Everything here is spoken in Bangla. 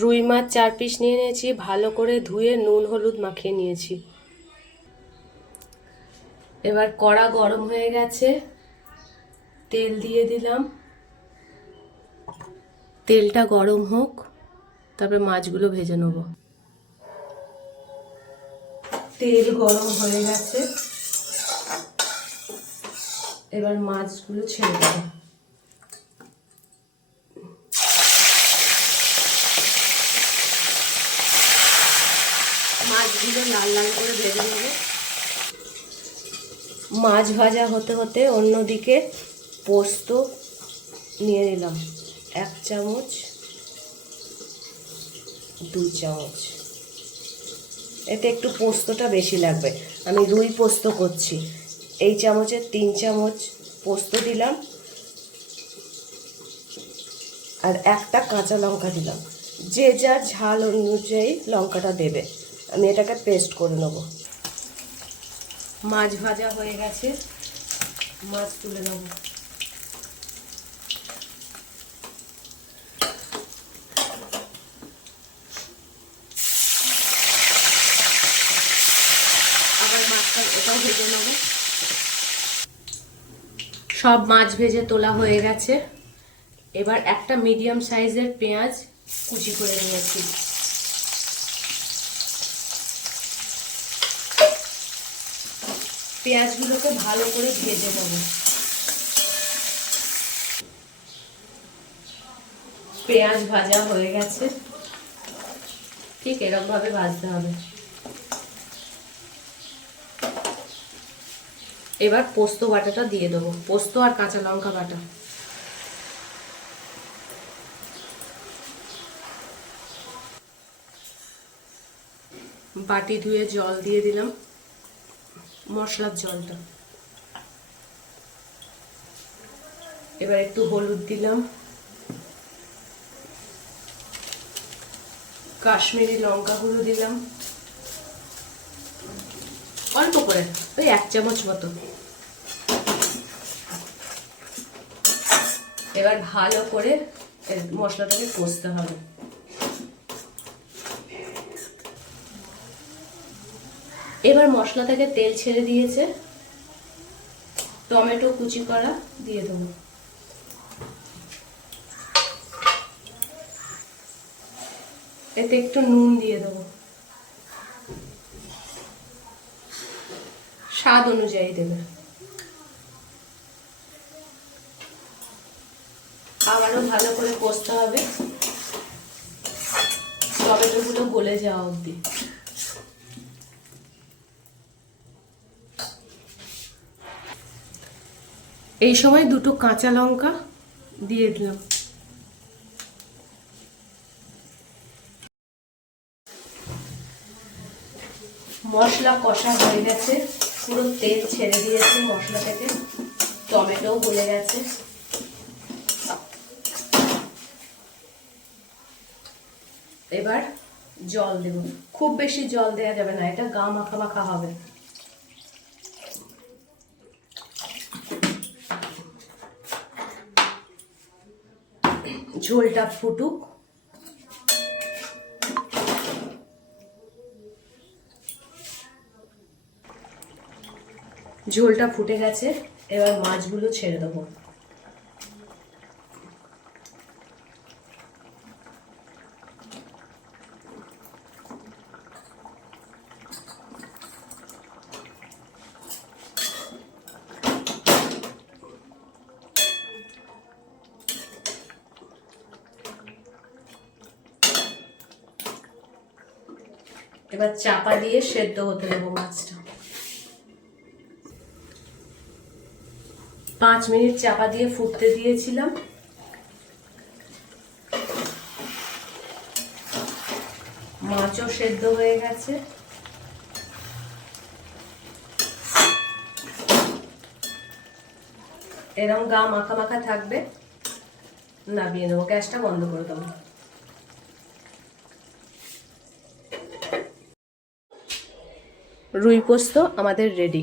রুই মাছ 4 পিস নিয়ে নিয়েছি, ভালো করে ধুয়ে নুন হলুদ মাখিয়ে নিয়েছি। এবার কড়া গরম হয়ে গেছে, তেল দিয়ে দিলাম। তেলটা গরম হোক, তারপরে মাছগুলো ভেজে নেব। তেল গরম হয়ে গেছে, এবার মাছগুলো ছেড়ে দেব। মাছগুলো লাল লাল করে ভেজে নেব। মাছ ভাজা হতে হতে অন্যদিকে পোস্ত নিয়ে নিলাম 1 চামচ 2 চামচ। এতে একটু পোস্তটা বেশি লাগবে, আমি রুই পোস্ত করছি। এই চামচের 3 চামচ পোস্ত দিলাম, আর একটা কাঁচা লঙ্কা দিলাম। যে যার ঝাল অনুযায়ী লঙ্কাটা দেবে। আমি এটাকে পেস্ট করে নেব। মাছ ভাজা হয়ে গেছে, মাছ তুলে নেব। আবার মাছটা এটাও ভেজে নেব। সব মাছ ভেজে তোলা হয়ে গেছে। এবার একটা মিডিয়াম সাইজের পেঁয়াজ কুচি করে নিয়েছি। পেঁয়াজগুলোকে ভালো করে ভেজে নেব। পেঁয়াজ ভাজা হয়ে গেছে, ঠিক এরকম ভাবে ভাজতে হবে। এবার পোস্ত বাটাটা দিয়ে দেবো, পোস্ত আর কাঁচা লঙ্কা বাটা। বাটি ধুয়ে জল দিয়ে দিলাম, মশলার জলটা। এবার একটু হলুদ দিলাম, কাশ্মীরি লঙ্কা গুঁড়ো দিলাম অল্প করে, ওই 1 চামচ মতো। এবার ভালো করে মশলাটাকে কষতে হবে। এবার মশলা থেকে তেল ছেড়ে দিয়েছে, টমেটো কুচি করা দিয়ে দেবো। এতে একটু নুন দিয়ে দেবো, স্বাদ অনুযায়ী দেবে। আবারও ভালো করে কষতে হবে, টমেটোগুলো গলে যাওয়া অবধি। এই সময় 2টো কাঁচা লঙ্কা দিয়ে দিলাম। মশলা কষা হয়ে গেছে, পুরো তেল ছেড়ে দিয়েছে মশলা থেকে, টমেটোও গলে গেছে। এবার জল দেব, খুব বেশি জল দেওয়া যাবে না, এটা গা মাখা মাখা হবে। ঝোলটা ফুটুক। ঝোলটা ফুটে গেছে, এবার মাছগুলো ছেড়ে দেবো। এবার চাপা দিয়ে সেদ্ধ হতে দেবো মাছটা। 5 মিনিট চাপা দিয়ে ফুটতে দিয়েছিলাম। মাছও সেদ্ধ হয়ে গেছে। এরকম গা মাখা মাখা থাকবে, নামিয়ে নেবো, গ্যাসটা বন্ধ করে দেবো। রুই পোস্ত আমাদের রেডি।